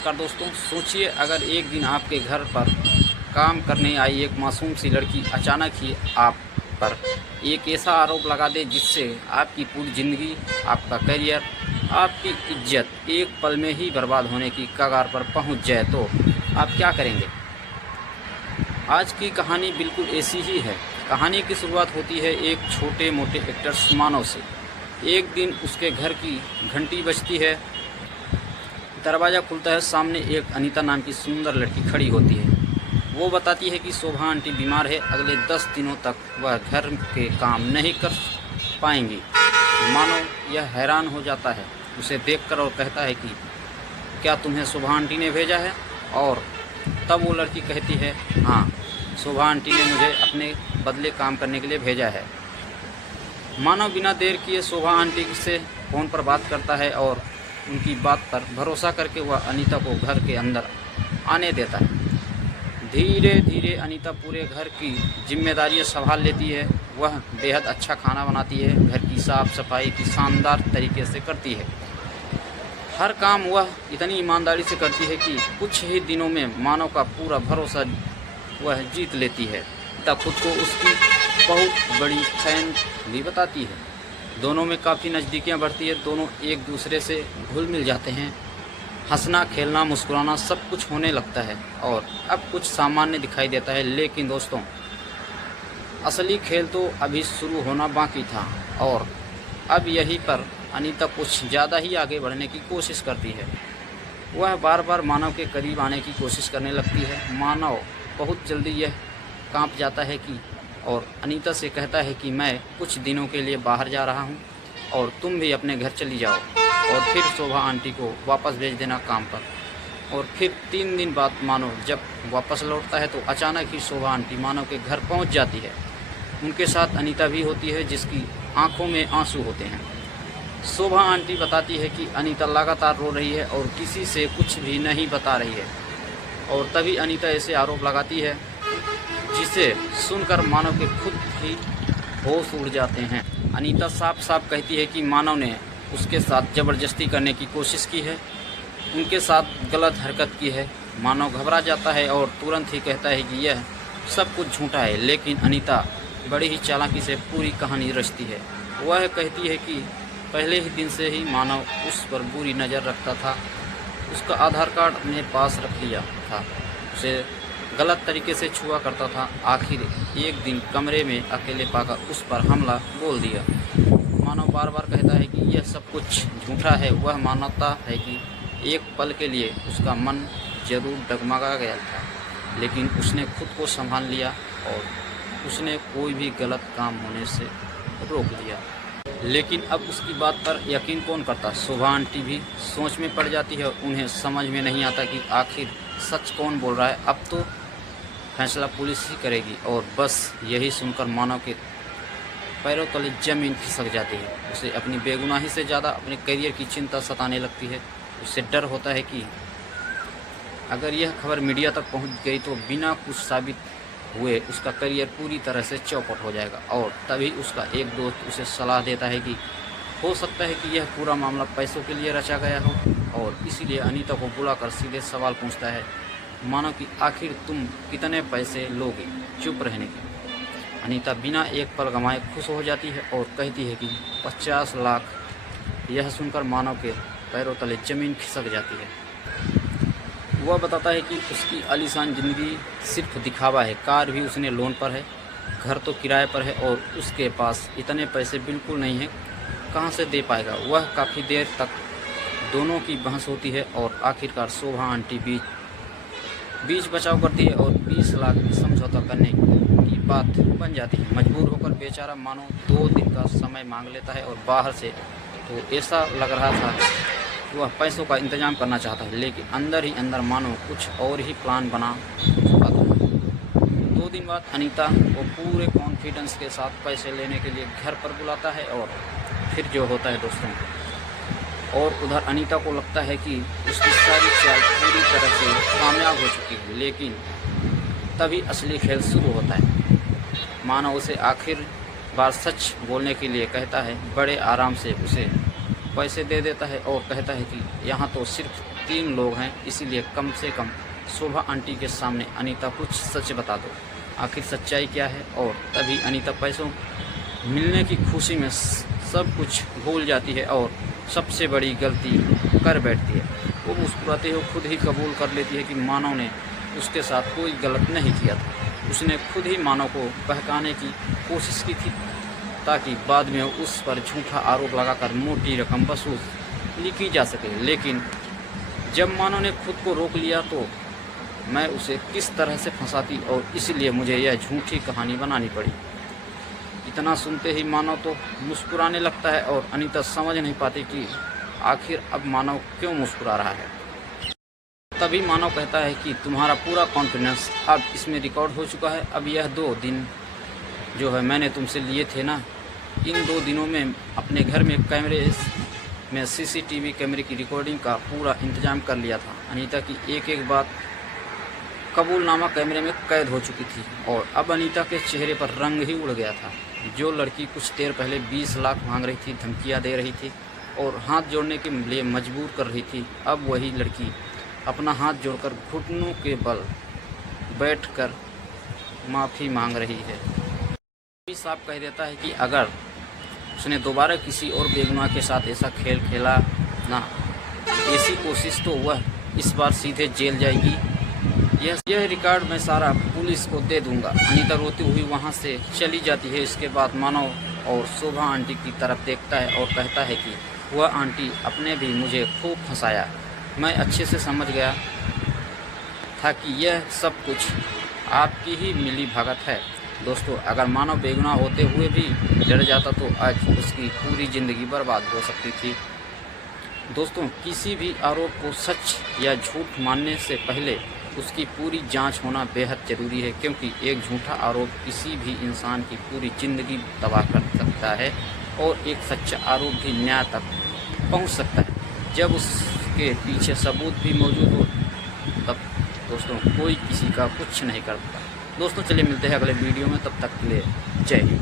नमस्कार दोस्तों। सोचिए अगर एक दिन आपके घर पर काम करने आई एक मासूम सी लड़की अचानक ही आप पर एक ऐसा आरोप लगा दे जिससे आपकी पूरी ज़िंदगी, आपका करियर, आपकी इज्जत एक पल में ही बर्बाद होने की कगार पर पहुंच जाए तो आप क्या करेंगे। आज की कहानी बिल्कुल ऐसी ही है। कहानी की शुरुआत होती है एक छोटे मोटे एक्टर मानव से। एक दिन उसके घर की घंटी बजती है, दरवाज़ा खुलता है, सामने एक अनीता नाम की सुंदर लड़की खड़ी होती है। वो बताती है कि शोभा आंटी बीमार है, अगले 10 दिनों तक वह घर के काम नहीं कर पाएंगी। मानो यह हैरान हो जाता है उसे देखकर और कहता है कि क्या तुम्हें शोभा आंटी ने भेजा है? और तब वो लड़की कहती है, हाँ, शोभा आंटी ने मुझे अपने बदले काम करने के लिए भेजा है। मानव बिना देर किए शोभा आंटी से फ़ोन पर बात करता है और उनकी बात पर भरोसा करके वह अनीता को घर के अंदर आने देता है। धीरे धीरे अनीता पूरे घर की जिम्मेदारियां संभाल लेती है। वह बेहद अच्छा खाना बनाती है, घर की साफ़ सफाई की शानदार तरीके से करती है। हर काम वह इतनी ईमानदारी से करती है कि कुछ ही दिनों में मानव का पूरा भरोसा वह जीत लेती है। अनीता खुद को उसकी बहुत बड़ी फैन भी बताती है। दोनों में काफ़ी नज़दीकियाँ बढ़ती है, दोनों एक दूसरे से घुल मिल जाते हैं। हंसना, खेलना, मुस्कुराना सब कुछ होने लगता है और अब कुछ सामान्य दिखाई देता है। लेकिन दोस्तों, असली खेल तो अभी शुरू होना बाकी था और अब यहीं पर अनीता कुछ ज़्यादा ही आगे बढ़ने की कोशिश करती है। वह बार बार मानव के करीब आने की कोशिश करने लगती है। मानव बहुत जल्दी यह कांप जाता है कि और अनीता से कहता है कि मैं कुछ दिनों के लिए बाहर जा रहा हूं और तुम भी अपने घर चली जाओ और फिर शोभा आंटी को वापस भेज देना काम पर। और फिर 3 दिन बाद मानव जब वापस लौटता है तो अचानक ही शोभा आंटी मानव के घर पहुंच जाती है। उनके साथ अनीता भी होती है जिसकी आंखों में आंसू होते हैं। शोभा आंटी बताती है कि अनीता लगातार रो रही है और किसी से कुछ भी नहीं बता रही है। और तभी अनीता ऐसे आरोप लगाती है जिसे सुनकर मानव के खुद ही होश उड़ जाते हैं। अनीता साफ साफ कहती है कि मानव ने उसके साथ ज़बरदस्ती करने की कोशिश की है, उनके साथ गलत हरकत की है। मानव घबरा जाता है और तुरंत ही कहता है कि यह सब कुछ झूठा है। लेकिन अनीता बड़ी ही चालाकी से पूरी कहानी रचती है। वह कहती है कि पहले ही दिन से ही मानव उस पर बुरी नज़र रखता था, उसका आधार कार्ड अपने पास रख लिया था, उसे गलत तरीके से छुआ करता था। आखिर एक दिन कमरे में अकेले पाकर उस पर हमला बोल दिया। मानव बार बार कहता है कि यह सब कुछ झूठा है। वह मानता है कि एक पल के लिए उसका मन जरूर डगमगा गया था, लेकिन उसने खुद को संभाल लिया और उसने कोई भी गलत काम होने से रोक दिया। लेकिन अब उसकी बात पर यकीन कौन करता। शोभा आंटी भी सोच में पड़ जाती है। उन्हें समझ में नहीं आता कि आखिर सच कौन बोल रहा है। अब तो फैसला पुलिस ही करेगी। और बस यही सुनकर मानव के पैरों तले जमीन खिसक जाती है। उसे अपनी बेगुनाही से ज़्यादा अपने करियर की चिंता सताने लगती है। उसे डर होता है कि अगर यह खबर मीडिया तक पहुंच गई तो बिना कुछ साबित हुए उसका करियर पूरी तरह से चौपट हो जाएगा। और तभी उसका एक दोस्त उसे सलाह देता है कि हो सकता है कि यह पूरा मामला पैसों के लिए रचा गया हो। और इसीलिए अनीता को बुलाकर सीधे सवाल पूछता है, मानो कि आखिर तुम कितने पैसे लोगे चुप रहने के। अनीता बिना एक पल गंवाए खुश हो जाती है और कहती है कि 50 लाख। यह सुनकर मानव के पैरों तले जमीन खिसक जाती है। वह बताता है कि उसकी आलीशान ज़िंदगी सिर्फ दिखावा है। कार भी उसने लोन पर है, घर तो किराए पर है और उसके पास इतने पैसे बिल्कुल नहीं है, कहाँ से दे पाएगा। वह काफ़ी देर तक दोनों की बहस होती है और आखिरकार शोभा आंटी बीच बचाव करती है और 20 लाख की समझौता करने की बात बन जाती है। मजबूर होकर बेचारा मानो 2 दिन का समय मांग लेता है और बाहर से तो ऐसा लग रहा था कि वह पैसों का इंतजाम करना चाहता है, लेकिन अंदर ही अंदर मानो कुछ और ही प्लान बना चुका था। 2 दिन बाद अनीता को पूरे कॉन्फिडेंस के साथ पैसे लेने के लिए घर पर बुलाता है और फिर जो होता है दोस्तों, और उधर अनीता को लगता है कि उसकी सारी चाल पूरी तरह से कामयाब हो चुकी है। लेकिन तभी असली खेल शुरू होता है। मानव उसे आखिर बार सच बोलने के लिए कहता है, बड़े आराम से उसे पैसे दे देता है और कहता है कि यहाँ तो सिर्फ 3 लोग हैं, इसीलिए कम से कम शोभा आंटी के सामने अनीता कुछ सच बता दो, आखिर सच्चाई क्या है। और तभी अनीता पैसों मिलने की खुशी में सब कुछ भूल जाती है और सबसे बड़ी गलती कर बैठती है। वो मुस्कुराते हुए खुद ही कबूल कर लेती है कि मानव ने उसके साथ कोई गलत नहीं किया था। उसने खुद ही मानव को बहकाने की कोशिश की थी ताकि बाद में उस पर झूठा आरोप लगाकर मोटी रकम वसूल की जा सके। लेकिन जब मानव ने खुद को रोक लिया तो मैं उसे किस तरह से फंसाती और इसलिए मुझे यह झूठी कहानी बनानी पड़ी। इतना सुनते ही मानव तो मुस्कुराने लगता है और अनीता समझ नहीं पाती कि आखिर अब मानव क्यों मुस्कुरा रहा है। तभी मानव कहता है कि तुम्हारा पूरा कॉन्फिडेंस अब इसमें रिकॉर्ड हो चुका है। अब यह 2 दिन जो है मैंने तुमसे लिए थे ना, इन 2 दिनों में अपने घर में कैमरे में CCTV कैमरे की रिकॉर्डिंग का पूरा इंतजाम कर लिया था। अनीता की एक बात कबूलनामा कैमरे में कैद हो चुकी थी और अब अनीता के चेहरे पर रंग ही उड़ गया था। जो लड़की कुछ देर पहले 20 लाख मांग रही थी, धमकियां दे रही थी और हाथ जोड़ने के लिए मजबूर कर रही थी, अब वही लड़की अपना हाथ जोड़कर घुटनों के बल बैठकर माफ़ी मांग रही है। साफ कह देता है कि अगर उसने दोबारा किसी और बेगुनाह के साथ ऐसा खेल खेला ना, ऐसी कोशिश तो वह इस बार सीधे जेल जाएगी। यह रिकॉर्ड मैं सारा पुलिस को दे दूंगा। अनीता रोती हुई वहां से चली जाती है। इसके बाद मानव और शोभा आंटी की तरफ देखता है और कहता है कि वह आंटी आपने भी मुझे खूब फंसाया। मैं अच्छे से समझ गया था कि यह सब कुछ आपकी ही मिली भगत है। दोस्तों, अगर मानव बेगुनाह होते हुए भी डर जाता तो आज उसकी पूरी ज़िंदगी बर्बाद हो सकती थी। दोस्तों, किसी भी आरोप को सच या झूठ मानने से पहले उसकी पूरी जांच होना बेहद ज़रूरी है, क्योंकि एक झूठा आरोप किसी भी इंसान की पूरी ज़िंदगी तबाह कर सकता है और एक सच्चा आरोप भी न्याय तक पहुंच सकता है जब उसके पीछे सबूत भी मौजूद हो। तब दोस्तों कोई किसी का कुछ नहीं करता। दोस्तों चलिए मिलते हैं अगले वीडियो में, तब तक के लिए जय हिंद।